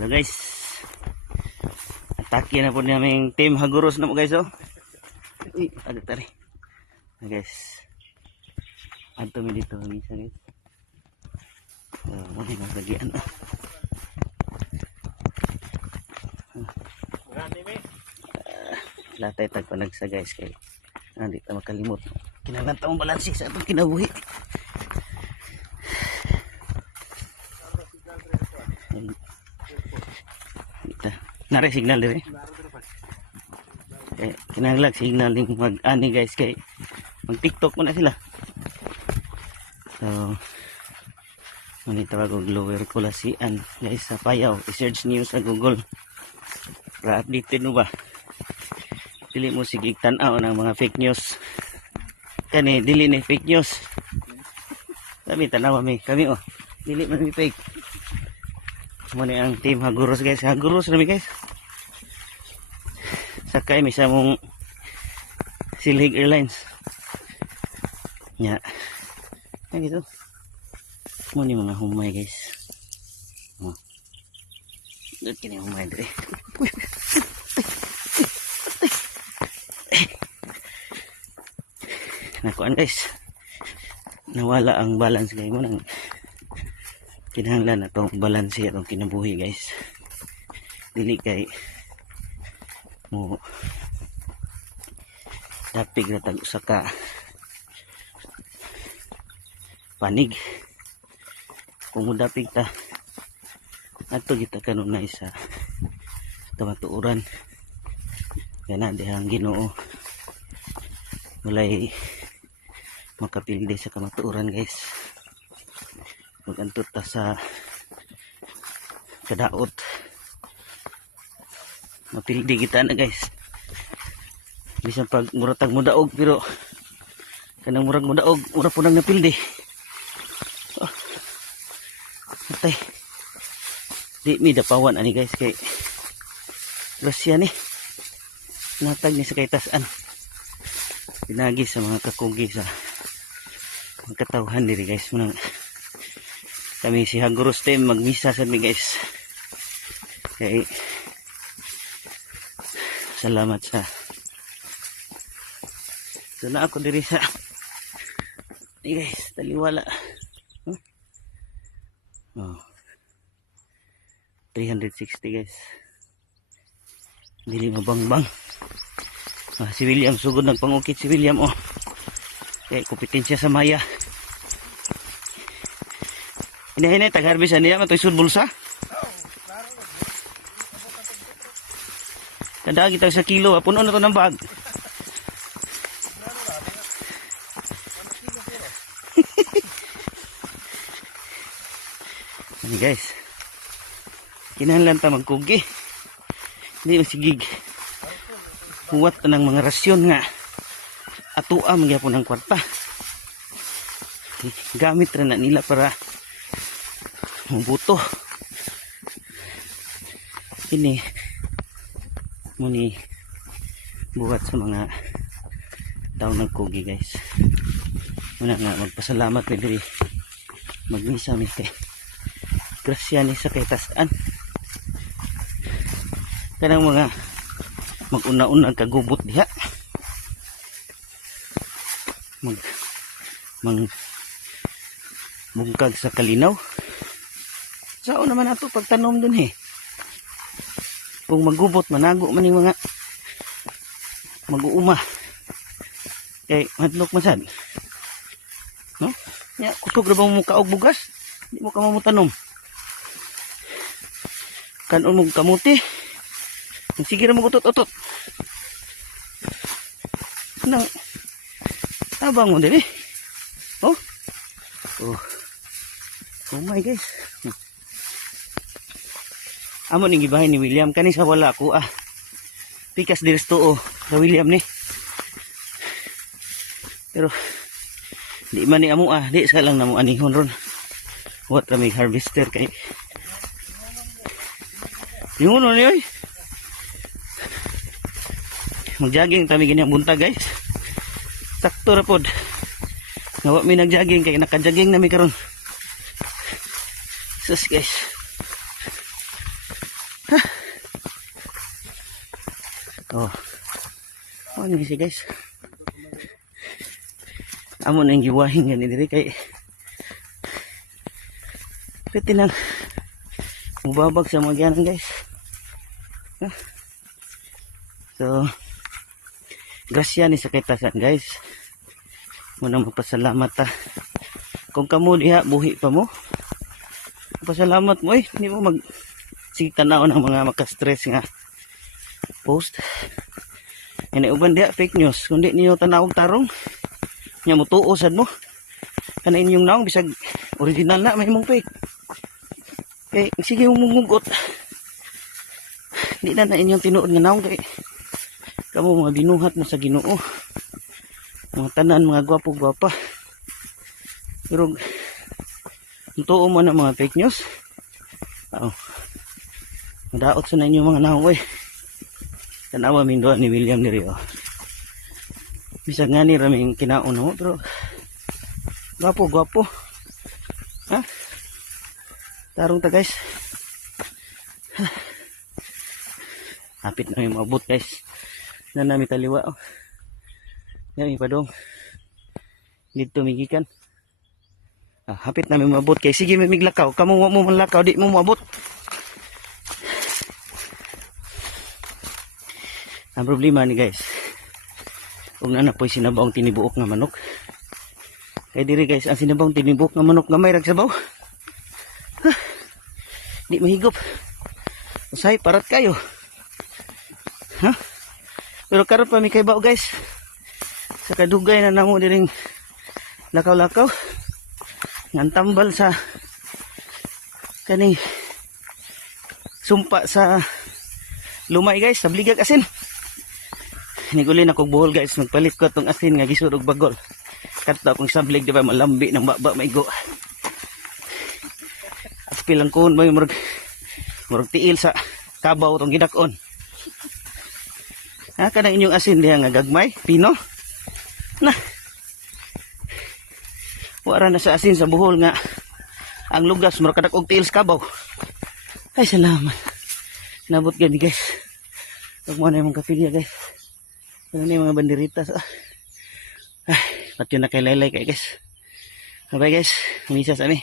Hello guys, atake na po namin team Haguros na mo guys. Oh, uy, agad tari guys, adto mi dito minsan guys. Muli na lagian. Latay tagpanagsa guys kay hindi ta makalimot kinahanglan ta mong balanse sa atong kinabuhi. Nare signal dire. Eh, kinahanglan signal ning mag-ani guys kay mag-TikTok mo na sila. So, manita ko lower kulasian guys sa Payaw. I-search niyo sa Google. Para updated mo ba? Dili mo sige tan-aw ng mga fake news. Kani dili ni fake news. Kami tanaw kami oh. Dili man mi fake. Muna ang team Haguros guys. Haguros na guys. Sakay may samong Silhig Airlines. Nya. Yan gitu. Muna mga humay guys. Oh. Doon kini humay dire. Nakuan guys. Nawala ang balance kayo mo nang kinahanglan na itong balanse itong kinabuhi guys. Dili kay mo dapig na tag-usa ka panig. Kung mo dapig ta ato kita kanunay sa kamatuuran kana dihang Ginoo mulay makapildi sa kamatuuran guys. Magantot ta sa kadaot mapildi kita na guys. Bisan pag muratag mo daog pero kanang murag mo daog mura po nang napildi. Oh. Atay di mi dapawan ani guys kay grasya ni natag ni sa kaytasan pinagi sa mga kakugi sa mga katawhan diri guys. Munang kami si Haguros team magmisa sa mi guys kay salamat sa so na ako diri sa guys taliwala oh 360 guys dili mabangbang. Si William sugod nagpangukit si William oh kay kompetensya sa maya. Hinahinay tag-harvest niya matoy sud bulsa. Kada kita sa kilo puno na to ng bag. Ini guys. Kinahanglan ta magkugi. Hindi masigig. Huwat ng mga rasyon nga atuam gyapon ang kwarta. Gamit ra na nila para mabuto. Ini muni buhat sa mga tao nagkugi guys. Muna nga magpasalamat mi diri magmisa mi kay grasya ni sa kaytasan kanang mga mag-una-una kagubot diha bungkag sa kalinaw. Sao naman ato pagtanom dun kung magubot manago man yung mga mag-uuma kay madlok masad no ya kusog ra ba mo kaog bugas di mo ka mamutanom kanon mo kamuti sige ra mo utot-utot nang tabang mo dili oh my guys amo ning gibahin ni William kani sa wala ko pikas diresto sa William ni pero di man ni amo di sa lang namo anihon ron what ra may harvester kay yung ano ni oy mag-jogging tami gini ang bunta guys sakto ra pod nawa mi nag-jogging kay naka-jogging na mi karon sus guys Oh. Ano ni siya guys? Amo na yung giwahing yan diri kay pwede nang mubabag sa mga ganan guys. Huh? So grasya ni sa kitasan guys. Muna magpasalamat ta. Kung kamo diha buhi pa mo, pasalamat mo hindi mo mag sige tanaw ng mga maka-stress nga post. Yan uban diha fake news. Kundi niyo tanawog tarong nya mo tuosan mo. Kana inyong naong bisag original na may mong fake. Kay sige mong mumugot. Di na inyong tinuod nga naong kay kamo mga binuhat mo sa Ginoo. Mga tanan mga gwapo-gwapa. Pero tuo mo na mga fake news. Madaot sa na inyo mga naong tanawa mindo ni William Nirio. Bisa nga ni raming kinaon mo pero gwapo. Ha? Tarong ta guys. Hapit na may maabot guys. Na nami taliwa. Yan ipadong. Dito migikan. Hapit na may maabot kay sige may miglakaw. Kamu mo manlakaw di mo maabot. Ang problema ni guys. Kung na po'y sinabawang tinibuok nga manok. Kaya diri guys, ang sinabawang tinibuok nga manok nga may ragsabaw. Di mahigop. Usay, parat kayo. Ha? Pero karon pa may kaybaw guys. Sa kadugay na namo diring lakaw-lakaw. Ngan tambal sa kaning sumpa sa lumay guys, sa bligag asin. Nigulin ako buhol guys, magpalit ko itong asin nga gisurog bagol. Kato akong sablig diba malambi ng baba maigo. At pilang kun mo yung murag tiil sa kabaw itong gidakon. Ha, kanang inyong asin diha nga gagmay, pino. Na. Wara na sa asin sa buhol nga ang lugas murag kadak og tiil sa kabaw. Ay salamat. Nabot gani guys. Huwag mo na yung kapilya guys. Ano na yung mga banderitas. Ay, pati yun na kay laylay kay guys. Bye guys. Umisa sa amin.